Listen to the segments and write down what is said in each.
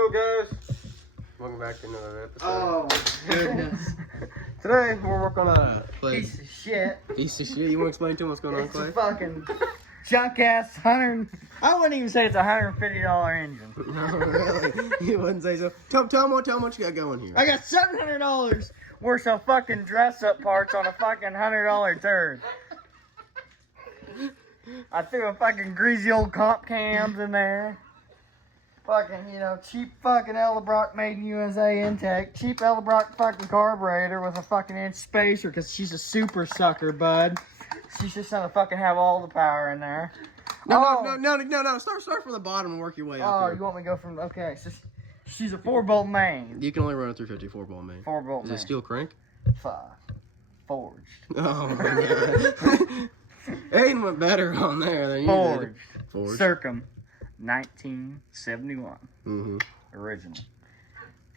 Hello guys, welcome back to another episode. Oh my goodness. Today we're working on a Piece of shit. Piece of shit. You want to explain to him what's going on, It's Clay? a fucking junk ass I wouldn't even say it's a $150 engine. No, really. You wouldn't say so. Tell him what you got going here. I got $700 worth of fucking dress up parts on a fucking $100 turd. I threw a fucking greasy old comp cams in there. Fucking, you know, cheap fucking Ellebrock made in USA intake. Cheap Ellebrock fucking carburetor with a fucking inch spacer because she's a super sucker, bud. She's just gonna fucking have all the power in there. No. Start from the bottom and work your way up. Oh, here. you want me to go from, okay, so she's a 4-bolt main. You can only run a 354 ball main. 4-bolt Is main. it steel crank? Fuck. Forged. Oh my god. Aiden went better on there than you did. Forged. Circum. 1971. Mm-hmm. Original.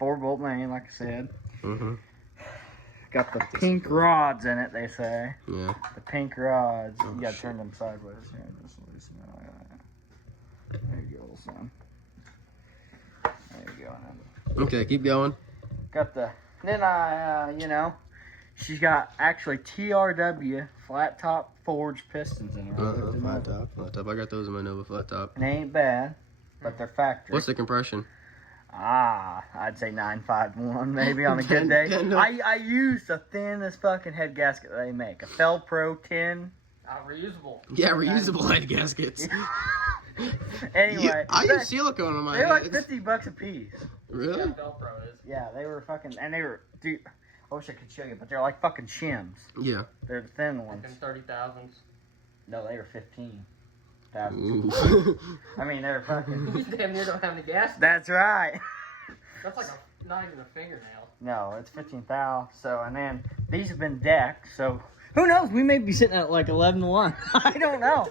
4-bolt main, like I said. Mm-hmm. Got the pink rods in it, they say. Yeah. The pink rods. Oh, you gotta shit. turn them sideways here. Just loosen it like that. There you go, son. There you go. Okay, keep going. Got the. Then I, you know, she's got actually TRW flat top forged pistons in her. Flat top. I got those in my Nova flat top. And they ain't bad, but they're factory. What's the compression? I'd say 951 maybe on a good day. I used the thinnest fucking head gasket they make. A Felpro 10. Reusable. Yeah, reusable head gaskets. Anyway, I use silicone on my they're like heads. $50 a piece. Really? Yeah, Velcro is. Yeah, they were fucking, and they were, dude, I wish I could show you, but they're like fucking shims. Yeah. They're the thin ones. In 30,000s. No, they were 15,000. Ooh. I mean, they were fucking. You damn near don't have any gas. That's right. That's like not even a fingernail. No, it's 15,000. So, and then these have been decked. So, who knows? We may be sitting at like 11-1. I don't know.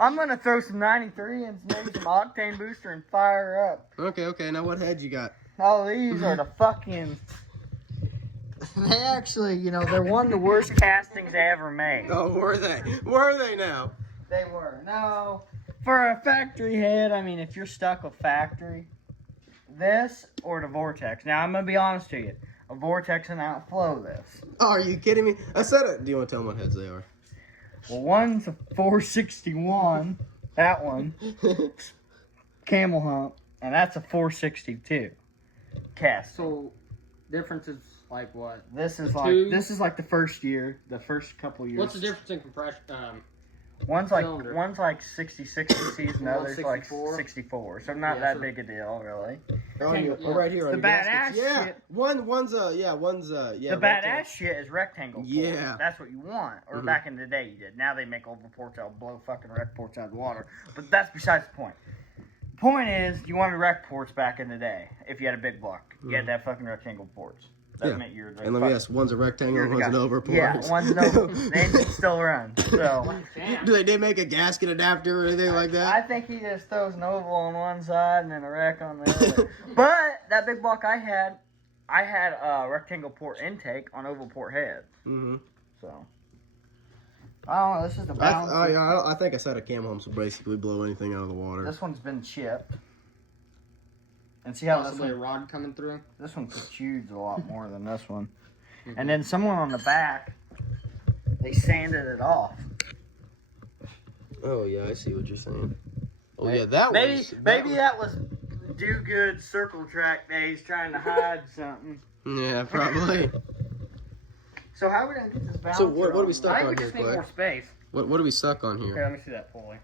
I'm gonna throw some 93 and maybe some octane booster and fire her up. Okay. Now what head you got? Oh, these are the fucking. They actually, you know, they're one of the worst castings they ever made. Oh, were they? Were they now? They were. No. For a factory head, I mean, if you're stuck with factory, this or the Vortex. Now, I'm going to be honest to you. A Vortex can outflow this. Oh, are you kidding me? I said it. Do you want to tell them what heads they are? Well, one's a 461. That one. Camel hump. And that's a 462. Cast. So, difference is like what? This is Two? like the first year, the first couple years. What's the difference in compression? One's cylinder? like 66 cc's and the One's other's like 64? 64. So not Yeah, that so- big a deal, really. Oh, right here. The on your badass gaskets. Yeah. shit. One's The badass shit is rectangle ports. Yeah. That's what you want. Or Mhm. back in the day you did. Now they make oval ports that'll blow fucking rec ports out of the water. But that's besides the point. The point is, you wanted rec ports back in the day. If you had a big block, you had to have fucking rectangle ports. That Yeah. meant you're the And let me guess, one's a rectangle you're and the one's an guy. over port. Yeah, one's an over. The engine still runs. So Do they make a gasket adapter or anything like that? I think he just throws an oval on one side and then a rec on the other. But that big block I had a rectangle port intake on oval port head. Mm-hmm. So I don't know. This is the balance. I think I said a cam humps will basically blow anything out of the water. This one's been chipped. And see how Possibly a rod coming through. this one protrudes a lot more than this one. And then someone on the back, they sanded it off. Oh yeah, I see what you're saying. Oh yeah, that Maybe was that was do good circle track days trying to hide something. Yeah, probably. So how are we gonna get this balance? So what are we stuck I on think we here, just need Clay? more space. What are we stuck on Here, here? let me see that pulley.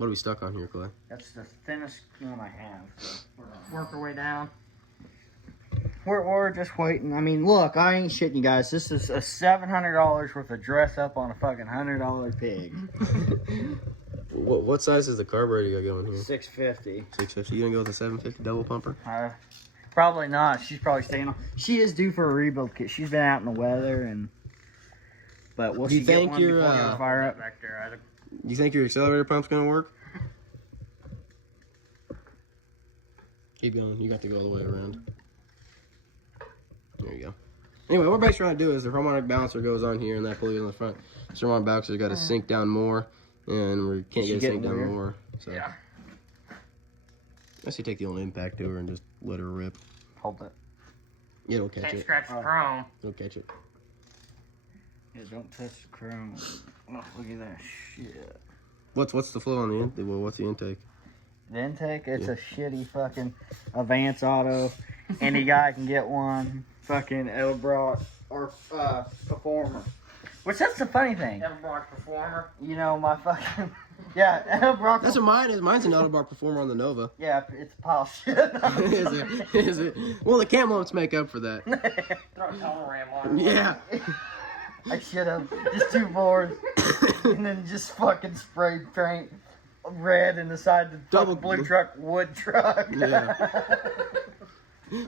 What are we stuck on here, Clay? That's the thinnest one I have. So we're gonna Work our way down. We're just waiting. I mean, look, I ain't shitting you guys. This is a $700 worth of dress up on a fucking $100 pig. What size is the carburetor you got going here? 650. 650. You gonna go with a 750 double pumper? Probably not. She's probably staying on. She is due for a rebuild kit. She's been out in the weather but we'll Do you see. Get think one your, before it goes fire up. Back there. You think your accelerator pump's gonna work? Keep going. You got to go all the way around. There you go. Anyway, what we're basically trying to do is the harmonic balancer goes on here and that pulley on the front. This harmonic balancer's got to sink down more, and we can't She get it sink getting down weird? more. So. Yeah. Unless you take the old impact to her and just let her rip. Hold it. It'll catch Can't it. scratch the chrome. It'll catch it. Yeah, don't touch the chrome. Oh, look at that shit. What's the flow on the intake? Well, what's the intake? The intake, it's a shitty fucking Advance Auto. Any guy can get one. Fucking Elbrock or Performer. Which that's the funny thing. Everbrock Performer. You know, my fucking... Yeah, Elbrock. That's what mine is. Mine's an Autobar Performer on the Nova. Yeah, it's a pile of shit. Is it? Is it? Well, the camos make up for that. Throw a tunnel ram on it. Yeah. I should have. Just 2 boards. And then just fucking sprayed paint red in the side of the Double blue truck, wood truck. Yeah.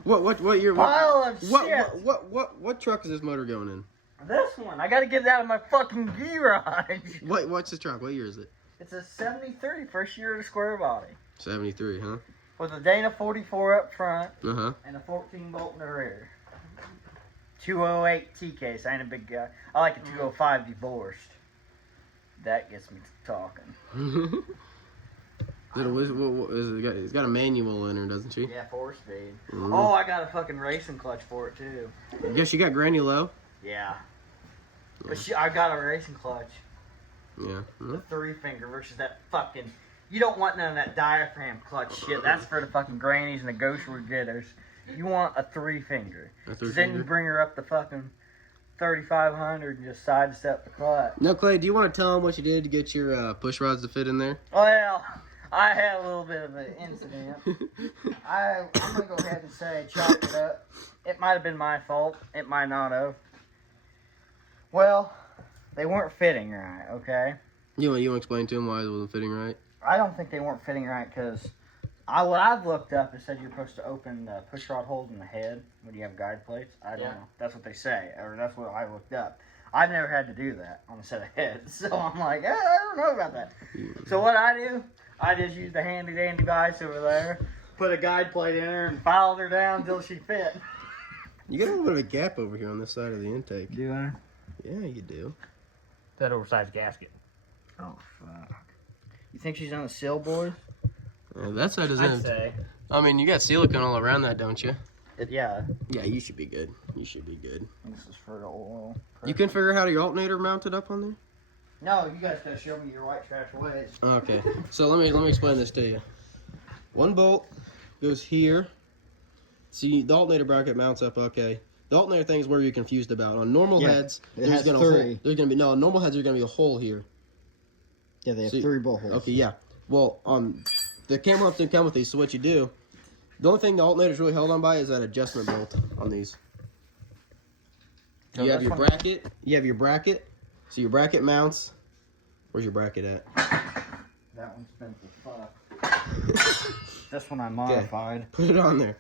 What year? Pile of shit. What truck is this motor going in? This one. I gotta get it out of my fucking garage. What's this truck? What year is it? It's a 73, first year of the square body. 73, huh? With a Dana 44 up front Uh-huh. and a 14 bolt in the rear. 208 T-case. I ain't a big guy. I like a 205 divorced. That gets me talking. It's got a manual in her, doesn't she? Yeah, 4-speed. Mm. Oh, I got a fucking racing clutch for it too. I guess you got granulo. Yeah. But I got a racing clutch. Yeah. The 3-finger versus that fucking... You don't want none of that diaphragm clutch shit. That's for the fucking grannies and the ghost getters. You want a 3-finger. Then you bring her up to fucking 3,500 and just sidestep the clutch. Now, Clay, do you want to tell them what you did to get your push rods to fit in there? Well, I had a little bit of an incident. I'm going to go ahead and say chopped it up. It might have been my fault. It might not have. Well, they weren't fitting right, okay? You want to explain to them why it wasn't fitting right? I don't think they weren't fitting right because what I've looked up is said you're supposed to open the push rod holes in the head when you have guide plates. I don't know. That's what they say, or that's what I looked up. I've never had to do that on a set of heads, so I'm like, I don't know about that. So what I do, I just use the handy dandy device over there, put a guide plate in her, and filed her down until she fit. You got a little bit of a gap over here on this side of the intake. Do I? Yeah, you do. That oversized gasket. Oh, fuck. You think she's on the sill, boys? That side I'd isn't. say. I mean, you got silicone all around that, don't you? Yeah. Yeah, you should be good. You should be good. This is for the oil. You can figure out how your alternator mounted up on there? No, you guys gotta show me your white trash ways. Okay. So let me explain this to you. One bolt goes here. See, the alternator bracket mounts up okay. The alternator thing is where you're confused about. On normal heads, there's gonna on normal heads there's gonna be a hole here. Yeah, they have 3 bolt holes. Okay, yeah. Well, the camera ups didn't come with these, so what you do, the only thing the alternator's really held on by is that adjustment bolt on these. You have your bracket. You have your bracket. So your bracket mounts. Where's your bracket at? That one's been for fuck. This one I modified. Put it on there.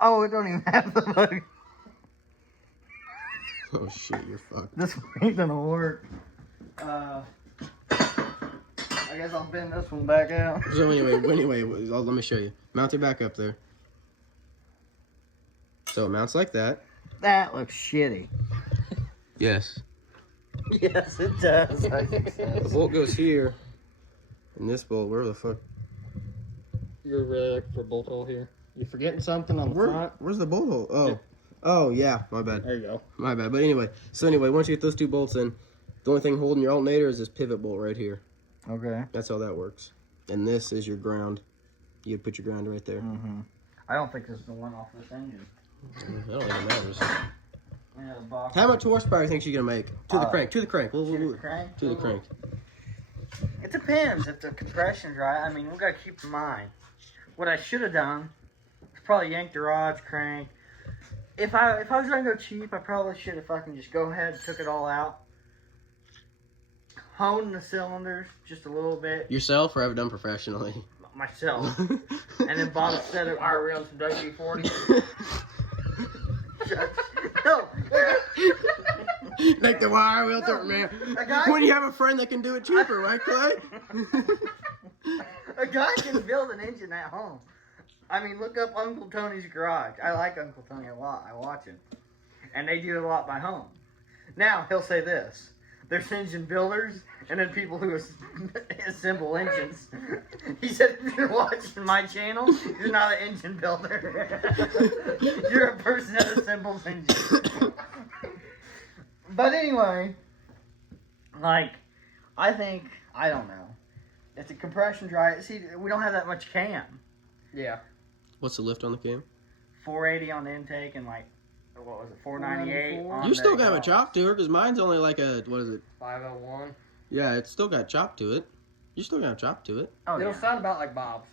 Oh, it don't even have the button. Oh shit, you're fucked. This one ain't gonna work. I guess I'll bend this one back out. So anyway, let me show you. Mount it back up there. So it mounts like that. That looks shitty. Yes. Yes, it does. The bolt goes here. And this bolt, where the fuck? You're really looking for a bolt hole here. You forgetting something on the front? Where's the bolt hole? Oh. Oh, yeah. My bad. There you go. My bad. But anyway. So anyway, once you get those 2 bolts in, the only thing holding your alternator is this pivot bolt right here. Okay. That's how that works. And this is your ground. You put your ground right there. Mm-hmm. I don't think this is the one off this engine. I don't think it matters. Yeah, the box. How much horsepower do you think she's going to make? To the crank. To the crank. To the crank? To the crank. It depends if the compression's right. I mean, we gotta keep in mind. What I should have done is probably yank the rods, crank. If I was gonna go cheap, I probably should have fucking just go ahead and took it all out. Honed the cylinders just a little bit. Yourself or have it done professionally? Myself. And then bought a set of Wire reel, some WD-40. No. Like the wire wheel turn, man. When you have a friend that can do it cheaper, right, Clay? A guy can build an engine at home. I mean, look up Uncle Tony's Garage. I like Uncle Tony a lot. I watch him. And they do a lot by home. Now, he'll say this. There's engine builders, and then people who assemble engines. He said, if you're watching my channel, you're not an engine builder. You're a person that assembles engines. But anyway, like, I don't know. It's a compression dry. See, we don't have that much cam. Yeah. What's the lift on the cam? 480 on the intake and like, what was it, 498 on You still the got a exhaust. chop to her, because mine's only like a, what is it? 501. Yeah, it's still got chop to it. You still got chop to it. Oh, It'll yeah. sound about like Bob's.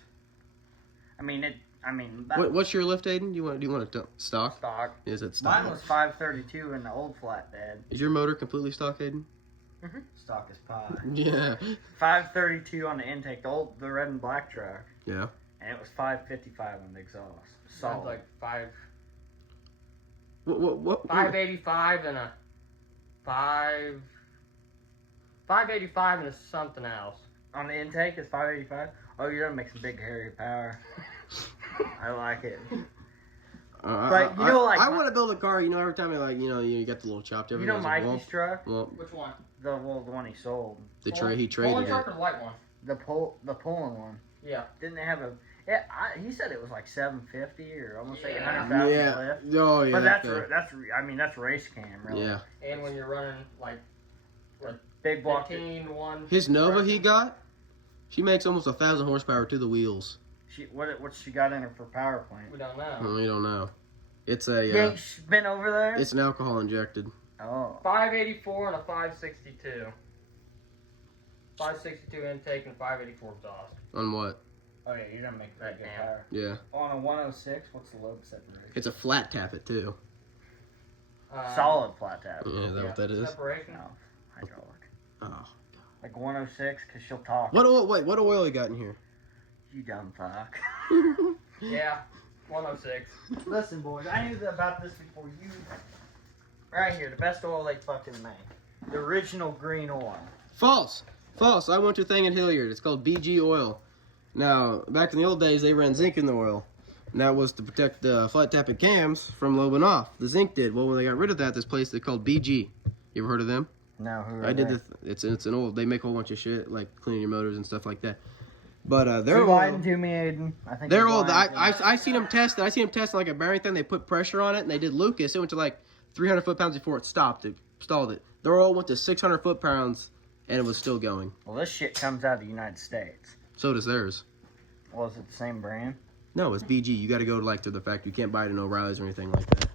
What's your lift, Aiden? Do you want it stock? Stock. Is it stock? Mine was 532 in the old flatbed. Is your motor completely stock, Aiden? Stock is pie. Yeah. 532 on the intake, the red and black truck. Yeah. And it was 555 on the exhaust. Sounds Solid. like What? 585 and a 585 and a something else. On the intake, it's 585. Oh, you're gonna make some big hairy power. I like it. Like, you know, like I want to build a car. You know, every time you got the little chopped. You know Mikey's truck? Well, Which one? The one he sold. he Pulling traded truck it. or the white one? The pulling one. Yeah. Didn't they have a? Yeah, he said it was like 750 or almost 800,000 Yeah. lift. Oh yeah. But that's okay. that's race cam, really. Yeah. And when you're running like Big block. 15 1. His Nova he got. She makes almost 1,000 horsepower to the wheels. What she got in her for power plant? We don't know. We don't know. It's You a. ain't been over there? It's an alcohol injected. Oh. 584 and a 562. 562 intake and 584 exhaust. On what? Oh yeah, you're gonna make that good Damn. power. Yeah. On a 106, what's the load separation? It's a flat tappet too. Solid flat tap. Yeah, is that what that is? Separation. No, hydraulic. Oh. Like 106, cause she'll talk. What oil? Wait, what oil you got in here? You dumb fuck. Yeah. 106. Listen, boys, I knew about this before you. Right here, the best oil they fucking make. The original green oil. False. I went to a thing in Hilliard. It's called BG oil. Now, back in the old days, they ran zinc in the oil. And that was to protect the flat tapping cams from lobing off. The zinc did. Well, when they got rid of that, this place they called BG. You ever heard of them? No, who are I did they? it's an old. They make a whole bunch of shit like cleaning your motors and stuff like that. But they're You old. lying to me, Aiden. I think They're you're old. lying to me. I seen them test. I seen them test like a bearing thing. They put pressure on it and they did Lucas. It went to like 300 foot-pounds before it stopped. It stalled it. Their oil went to 600 foot-pounds and it was still going. Well, this shit comes out of the United States. So does theirs. Was it the same brand? No, it's BG. You got to go to the factory. You can't buy it in O'Reilly's or anything like that.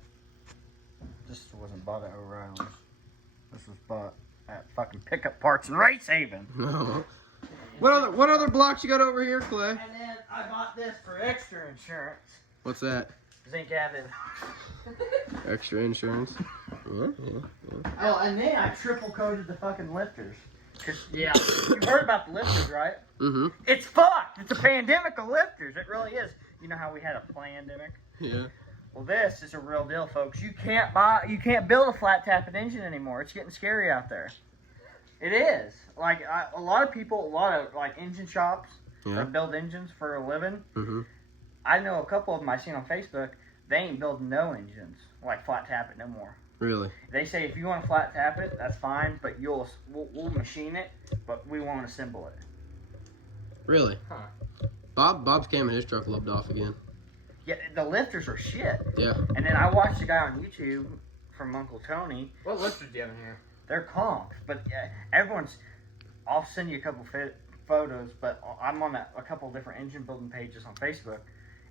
This wasn't bought at O'Reilly's. This was bought at fucking Pickup Parts in Race Haven. No. What other blocks you got over here, Clay? And then I bought this for extra insurance. What's that? Zinc added. Extra insurance. Yeah. Oh, and then I triple coated the fucking lifters. Cause Yeah. you've heard about the lifters, right? Mm-hmm. It's fucked. It's a pandemic of lifters. It really is. You know how we had a pandemic? Yeah. Well, this is a real deal, folks. You can't build a flat tapping engine anymore. It's getting scary out there. It is. Like a lot of like engine shops that build engines for a living. Mm-hmm. I know a couple of them I seen on Facebook. They ain't building no engines like flat tap it no more. Really? They say if you want to flat tap it, that's fine, but we'll machine it, but we won't assemble it. Really? Huh. Bob's cam in his truck loved off again. Yeah, the lifters are shit. Yeah. And then I watched a guy on YouTube from Uncle Tony. What lifters do you have in here? They're comps, but everyone's. I'll send you a couple photos, but I'm on a couple different engine building pages on Facebook.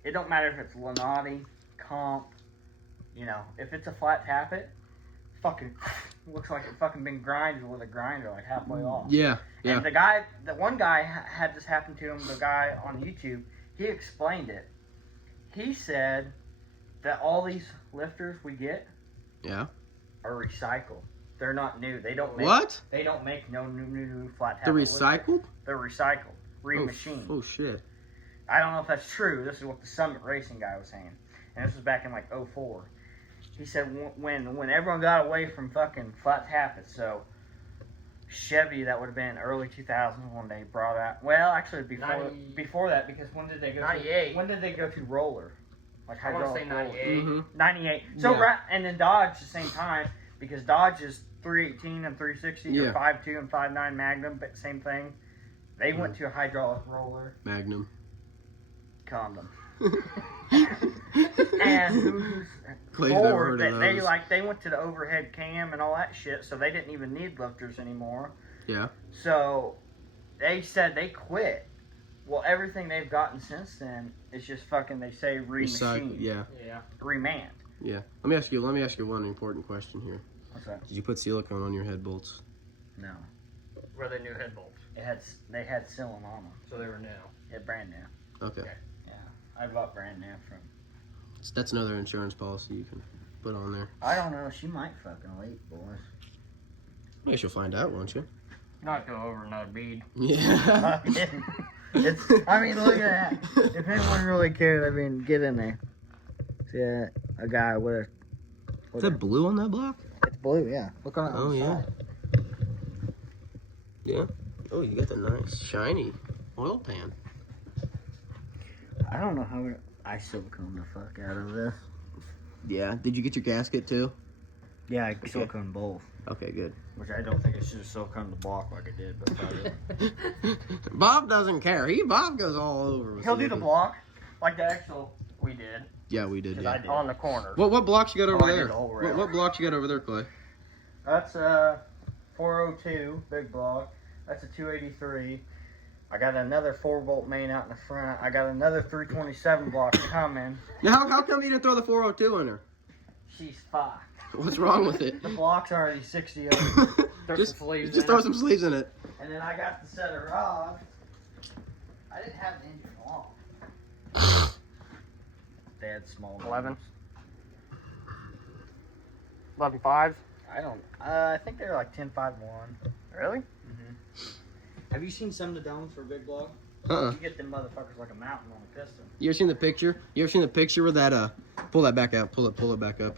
It don't matter if it's Lenati, comp, if it's a flat tappet, fucking looks like it fucking been grinded with a grinder like halfway off. Yeah. Yeah. And the one guy had this happen to him. The guy on YouTube, he explained it. He said that all these lifters we get, Yeah. are recycled. They're not new. They don't make. What? They don't make no new flat They're tappet. recycled? They're recycled, remachined. Oh shit. I don't know if that's true. This is what the Summit Racing guy was saying, and this was back in like '04. He said when everyone got away from fucking flat tappets, so Chevy, that would have been early 2000s when they brought out. Well, actually before that, because when did they go? 98. When did they go to roller? Like I want to say hydraulic roller. 98. Mm-hmm. 98. So Yeah. and then Dodge at the same time, because Dodge's 318 and 360 Yeah. or 5.2 and 5.9 Magnum, but same thing. They went to a hydraulic roller. Magnum. Condom. And who's Clay's never Ford, heard of they those. they went to the overhead cam and all that shit, so they didn't even need lifters anymore. Yeah. So they said they quit. Well, everything they've gotten since then is just fucking. They say remachined. Yeah. Yeah. Remanned. Yeah. Let me ask you one important question here. What's that? Did you put silicone on your head bolts? No. Were they new head bolts? They had silicone on them. So they were new. Yeah, brand new. Okay. Yeah, I bought brand new from. That's another insurance policy you can put on there. I don't know. She might fucking leak, boys. I guess you'll find out, won't you? Not go over another bead. Yeah. I mean, look at that. If anyone really cared, I mean, get in there. See that? A guy with a. Is that blue on that block? It's blue, yeah. Look on it. Oh, yeah. Yeah. Oh, you got the nice shiny oil pan. I don't know how I silicone the fuck out of this. Yeah. Did you get your gasket too? Yeah, I silicone both. Okay, good. Which I don't think it should have silicone the block like it did, but Bob doesn't care. Bob goes all over. With he'll do the silicone. block like the actual we did. Yeah, we did. 'Cause Yeah. I did. On the corner. What blocks you got over I did there? the whole rail. What blocks you got over there, Clay? That's 402 big block. That's a 283. I got another 4-volt main out in the front. I got another 327 block coming. Now, how come you didn't throw the 402 in there? She's fucked. What's wrong with it? The block's already 60 of them. just some sleeves just in throw it. some sleeves in it. And then I got the set of rods. I didn't have the engine long. They had small 11? numbers. 11.5? I don't. I think they were like 10.51. Really? Have you seen some of the domes for big block? Uh-uh. You get them motherfuckers like a mountain on a piston. You ever seen the picture? You ever seen the picture where that pull that back out, pull it back up?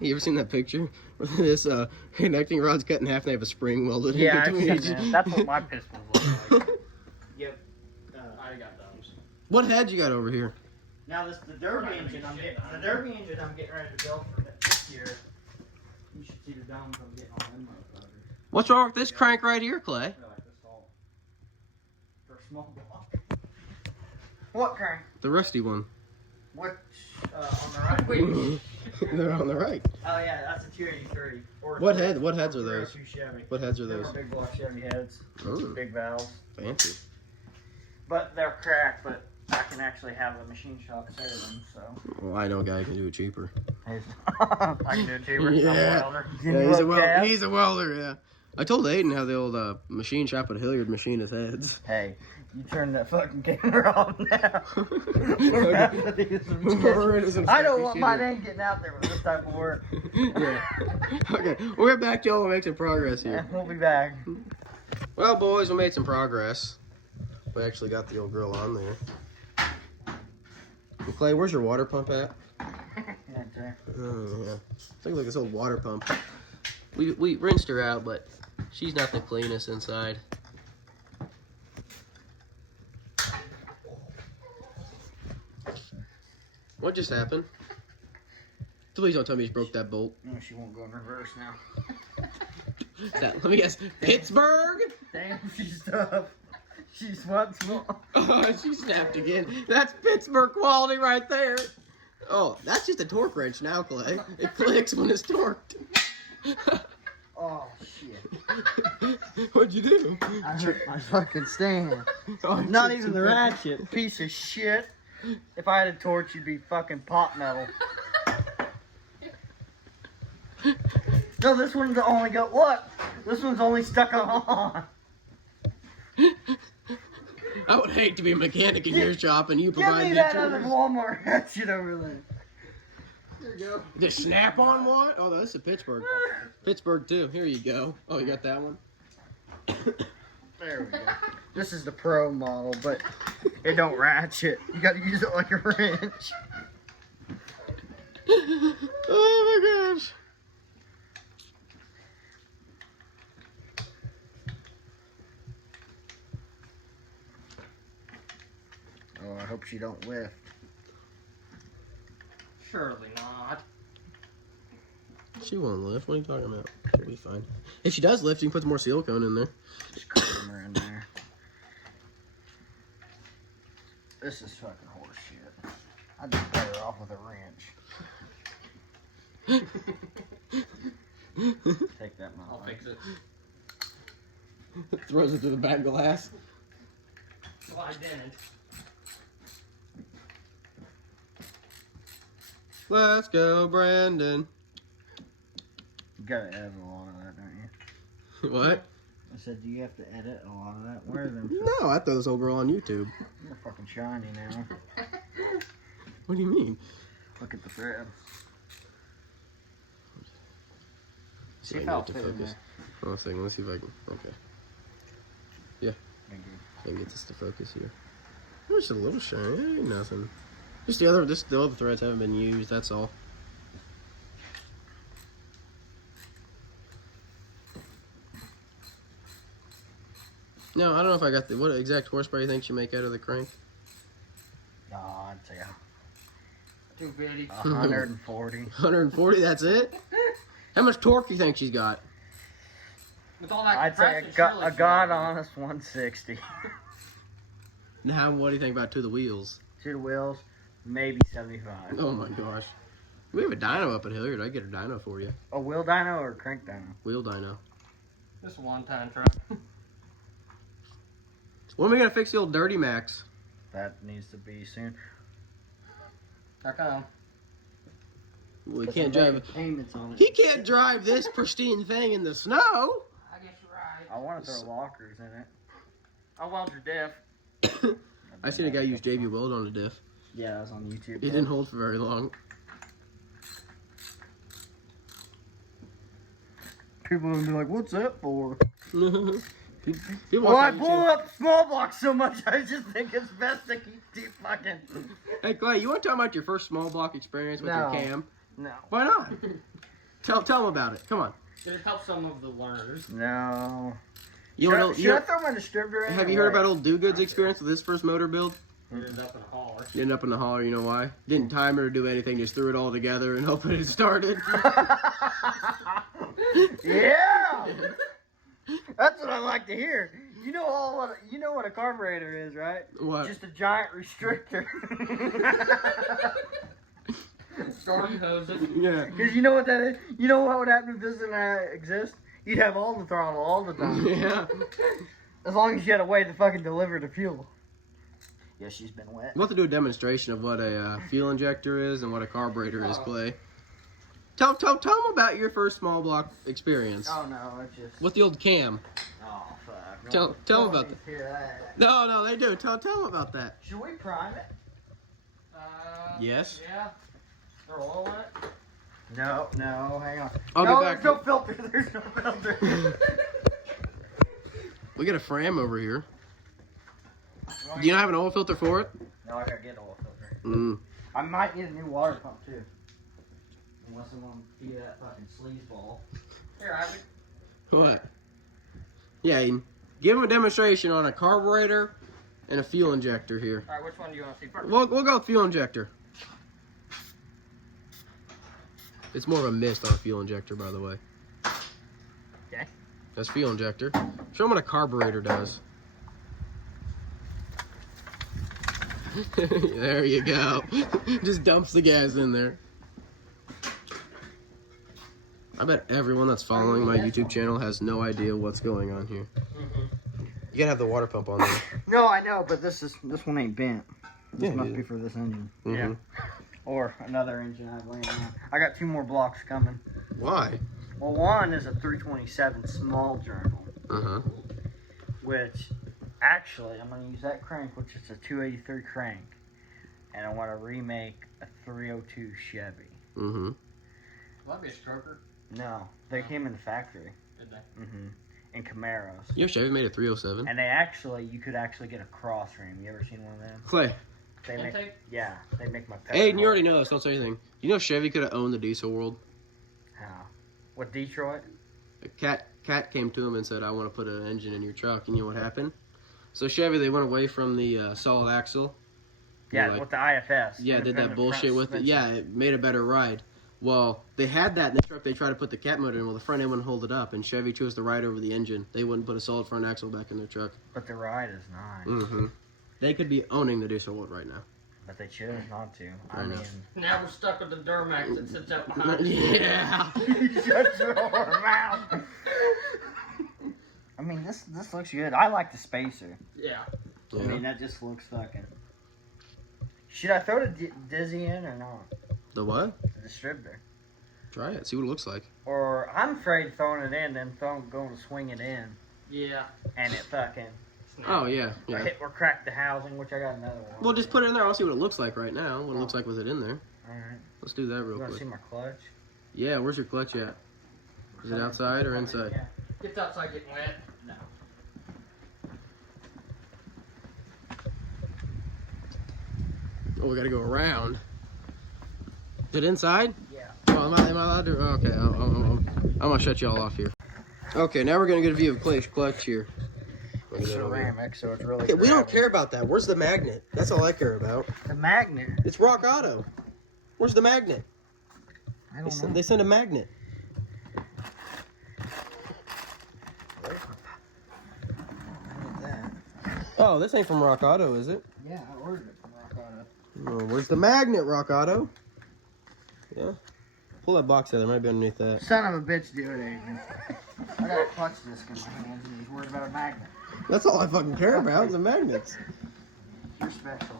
You ever seen that picture where this connecting rod's cut in half and they have a spring welded Yeah, in I've between seen each? that. That's what my pistons look like. Yep. I got those. What head you got over here? Now the derby engine I'm getting ready to build for this year. You should see the domes I'm getting on them motherfuckers. What's wrong with this crank right here, Clay? They're like this tall. For a small block. What crank? The rusty one. What? On the right? Wait. They're on the right. Oh yeah, that's a 283. Or What heads are those? 302 Chevy. What heads are They're those? big block Chevy heads. Oh, Big valves. fancy. But they're cracked, but I can actually have the machine shop save them, so. Well, I know a guy who can do it cheaper. I can do it cheaper. Yeah. I'm a welder. Yeah, he's a welder, yeah. I told Aiden how the old machine shop at Hilliard machined his heads. Hey, you turn that fucking camera on now. We're about to do some I don't want my name getting out there with this type of work. Yeah. Okay, we'll get back to y'all and make some progress here. We'll be back. Well, boys, we made some progress. We actually got the old girl on there. Well, Clay, where's your water pump at? Right there. Oh, yeah. Think like this old water pump. We rinsed her out, but she's not the cleanest inside. What just happened? Please don't tell me you broke that bolt. No, she won't go in reverse now. Let me guess. Pittsburgh? Damn, she's tough. She's what's more. Oh, she snapped again. That's Pittsburgh quality right there. Oh, that's just a torque wrench now, Clay. It clicks when it's torqued. Oh, shit. What'd you do? I hurt my fucking stand. Oh, Not it's even the ratchet. Piece of shit. If I had a torch, you'd be fucking pot metal. No, this one's only got what? This one's only stuck on. I would hate to be a mechanic in your shop and you Give provide me the that other tools. Walmart ratchet over there. There you go. The snap-on one? Oh, that's a Pittsburgh. Pittsburgh too. Here you go. Oh, you got that one? There we go. This is the pro model, but it don't ratchet. You gotta use it like a wrench. Oh my gosh. Oh, I hope she don't lift. Surely not. She won't lift. What are you talking about? It'll be fine. If she does lift, you can put some more silicone in there. Just cram her in there. This is fucking horse shit. I'd be better off with a wrench. Take that, I'll fix it. Throws it through the back glass. Well, I didn't. Let's go, Brandon. You gotta edit a lot of that, don't you? What? I said, do you have to edit a lot of that? Where are them? No, I throw this old girl on YouTube. You're fucking shiny now. What do you mean? Look at the thread. See See if if I I'll can fit get in to focus. there. Hold on a second. Let's see if I can. Okay. Thank you. I can get this to focus here. Oh, just a little shiny. Ain't nothing. Just the other threads haven't been used. That's all. No, I don't know if I got the what exact horsepower you think you make out of the crank. No, I'd say 250. 140. 140. That's it. How much torque you think she's got? With all that I'd say compression, a god honest 160. Now, what do you think about to the wheels? To the wheels, maybe 75. Oh my gosh. We have a dyno up at Hilliard. I get a dyno for you. A wheel dyno or a crank dyno? Wheel dyno. Just a one-time truck. When are we gonna fix the old Dirty Max? That needs to be soon. How come? We can't drive. Payments on it. He can't drive this pristine thing in the snow. I guess you're right. I want to throw lockers in it. I'll weld your diff. I seen a guy use JB Weld on a diff. Yeah, that was on YouTube. It didn't hold for very long. People will be like, "What's that for?" People Well, I watch pull YouTube. up small blocks so much, I just think it's best to keep deep fucking. Hey Clay, you want to talk about your first small block experience with your No. cam? No. Why not? Tell them about it. Come on. It'll help some of the learners. No. You Should, know, I, should I throw my distributor in? have or you heard what? about old Do Good's experience with his first motor build? It ended up in a hauler. He ended up in the hauler. You know why? Didn't time it or do anything. Just threw it all together and hoped it started. Yeah. That's what I like to hear. You know what a carburetor is, right? What? Just a giant restrictor. Storm hoses. Yeah. Because you know what that is? You know what would happen if this didn't exist? You'd have all the throttle all the time. Yeah. As long as you had a way to fucking deliver the fuel. Yeah, she's been wet. We'll have to do a demonstration of what a fuel injector is and what a carburetor is, Clay. Tell them about your first small block experience. Oh no, it's just. With the old cam. Oh fuck. Tell them about that. Hear that. No, they do. Tell them about that. Should we prime it? Yes. Yeah. Throw oil in it? No, hang on. I'll no, get back. There's no filter. There's no filter. We got a Fram over here. Do you not have an oil filter for it? No, I gotta get an oil filter. Mm. I might need a new water pump too. Unless I'm gonna feed that fucking sleazeball. Here, Isaac. What? Yeah, Aiden. Give him a demonstration on a carburetor and a fuel injector here. Alright, which one do you want to see first? We'll go with fuel injector. It's more of a mist on a fuel injector, by the way. Okay. That's fuel injector. Show them what a carburetor does. There you go. Just dumps the gas in there. I bet everyone that's following my YouTube channel has no idea what's going on here. You gotta have the water pump on there. No, I know, but this one ain't bent. This Yeah, must yeah. be for this engine. Mm-hmm. Or another engine I've laying on. I got 2 more blocks coming. Why? Well, one is a 327 small journal, Uh-huh. which actually I'm gonna use that crank, which is a 283 crank, and I want to remake a 302 Chevy. Mm-hmm. Will that be a stroker? No, they came in the factory. Did they? Mm-hmm. In Camaros. Your Chevy made a 307. And you could actually get a cross rim. You ever seen one of them? Clay. They make, Intake? yeah, they make my pepper. Aiden, you already know this. Don't say anything. You know Chevy could have owned the diesel world? How? What, Detroit? A cat came to him and said, I want to put an engine in your truck. And you know what happened? So Chevy, they went away from the solid axle. Yeah, Like- with the IFS. Yeah, did that Independent bullshit front with it. suspension. Yeah, it made a better ride. Well, they had that in the truck. They tried to put the cat motor in. Well, the front end wouldn't hold it up, and Chevy chose to ride over the engine. They wouldn't put a solid front axle back in their truck. But the ride is nice. Mm-hmm. They could be owning the diesel right now. But they chose not to. I know. Now we're stuck with the Duramax that sits out behind us. Yeah. Shut your mouth. I mean, this looks good. I like the spacer. Yeah. I mean, that just looks fucking... Should I throw the Dizzy in or not? The what? The distributor. Try it. See what it looks like. Or I'm afraid throwing it in, then going to swing it in. Yeah. And it fucking... Oh, yeah. Or hit or crack the housing, which I got another one. Well, just put it in there. I'll see what it looks like right now. What it looks like with it in there. Alright. Let's do that real You want to quick. see my clutch? Yeah, where's your clutch at? Is it outside or inside? Yeah. It's outside getting wet. No. Oh, we gotta go around. Is it inside? Yeah. Oh, am I allowed to? Oh, okay, I'm gonna shut y'all off here. Okay, now we're gonna get a view of Clay's clutch here. It's ceramic, so it's really Okay, we don't grabbing. care about that. Where's the magnet? That's all I care about. The magnet? It's Rock Auto. Where's the magnet? I don't know. They send a magnet. Oh, this ain't from Rock Auto, is it? Yeah, I ordered it from Rock Auto. Oh, where's the magnet, Rock Auto? Yeah. Pull that box out. There might be underneath that. Son of a bitch, do it, Adrian. I got a clutch disc in my hands and he's worried about a magnet. That's all I fucking care about is the magnets. You're special.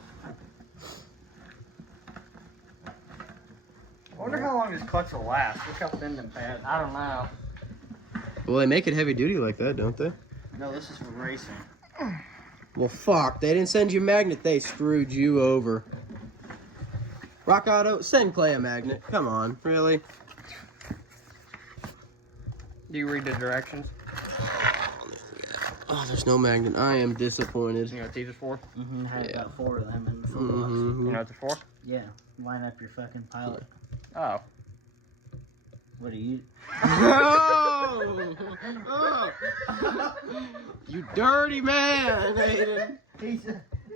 I wonder how long this clutch will last. Look how thin them pads. I don't know. Well, they make it heavy duty like that, don't they? No, this is for racing. Well, fuck. They didn't send you a magnet. They screwed you over. Rock Auto, send Clay a magnet. Come on. Really? Do you read the directions? Oh, there's no magnet. I am disappointed. You know what these are for? Mm-hmm. I Yeah. got 4 of them in the full box. Mm-hmm. You know what they're for? Yeah. Line up your fucking pilot. Oh. What do you... Oh! Oh! You dirty man, Aiden.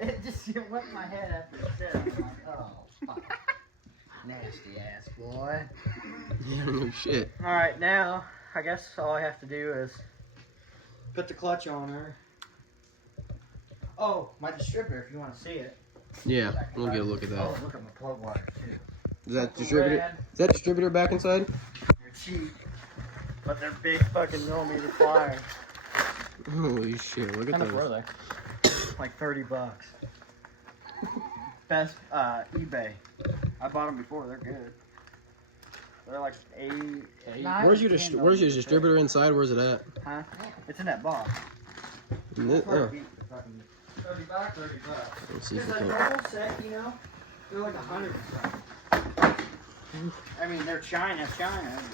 It just went in my head after he said it. I'm like, oh, fuck. Nasty ass boy. Yeah, no shit. Alright, now, I guess all I have to do is put the clutch on her. Oh, my distributor, if you want to see it. Yeah, we'll get a look at that. Oh, look at my plug wire, too. Is that distributor? Is that distributor back inside? They're cheap, but they're big fucking millimeter pliers. Holy shit! Look at How much were those. they? Like $30. Best eBay. I bought them before. They're good. They're like $8. Where's your distributor inside? Where's it at? Huh? It's in that box. In it? Oh, $30. $30. let's see if Because we that can. normal set, you know, they're like 100 or something. I mean, they're China.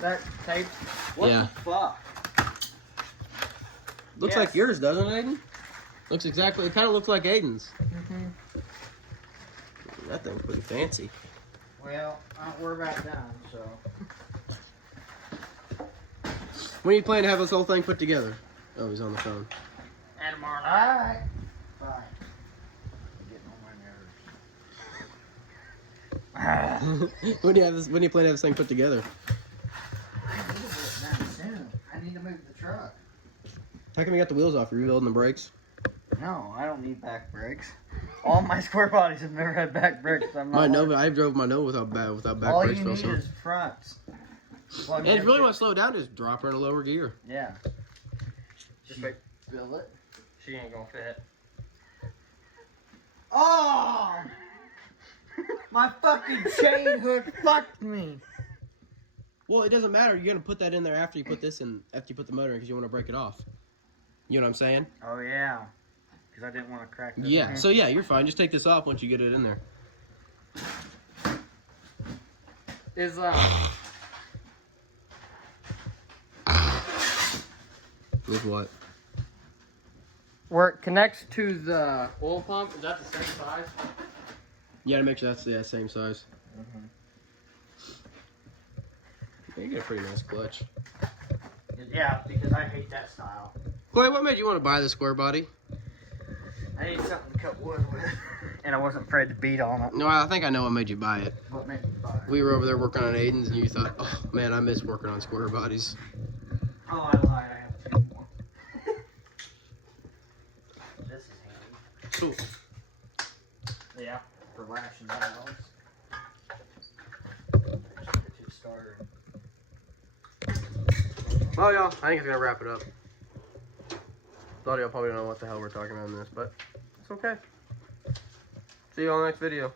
That tape. What Yeah. the fuck? Looks Yes. like yours, doesn't it, Aiden? Looks exactly. It kind of looks like Aiden's. Mm-hmm. That thing's pretty fancy. Well, we're about done, so. When are you planning to have this whole thing put together? Oh, he's on the phone. And tomorrow night. Alright. Bye. I'm getting on my nerves. When do you plan to have this thing put together? I need to do it done soon. I need to move the truck. How come you got the wheels off? Are you rebuilding the brakes? No, I don't need back brakes. All my square bodies have never had back brakes. I'm not My like- Nova, I drove my Nova without back All brakes. you need Also. is fronts. And if you really want to slow it down, just drop her in a lower gear. Yeah. Just wait. Feel it. She ain't gonna fit. Oh! My fucking chain hook fucked me. Well, it doesn't matter. You're gonna put that in there after you put this in, after you put the motor in, because you want to break it off. You know what I'm saying? Oh yeah. Because I didn't want to crack this. Yeah. So yeah, you're fine. Just take this off once you get it in there. Is With what? where it connects to the oil pump, is that the same size? You gotta make sure that's the same size. Yeah, you get a pretty nice clutch. Yeah, because I hate that style. Clay, what made you want to buy the square body? I need something to cut wood with. and I wasn't afraid to beat on it. No, I think I know what made you buy it. What made me buy it? We were over there working on Aiden's, and you thought, oh man, I miss working on square bodies. Oh, I lied. I have two more. This is handy. Cool. Yeah, for lashing nails. Just get you started. Well, y'all, I think it's gonna wrap it up. A lot of y'all probably don't know what the hell we're talking about in this, but it's okay. See you all next video.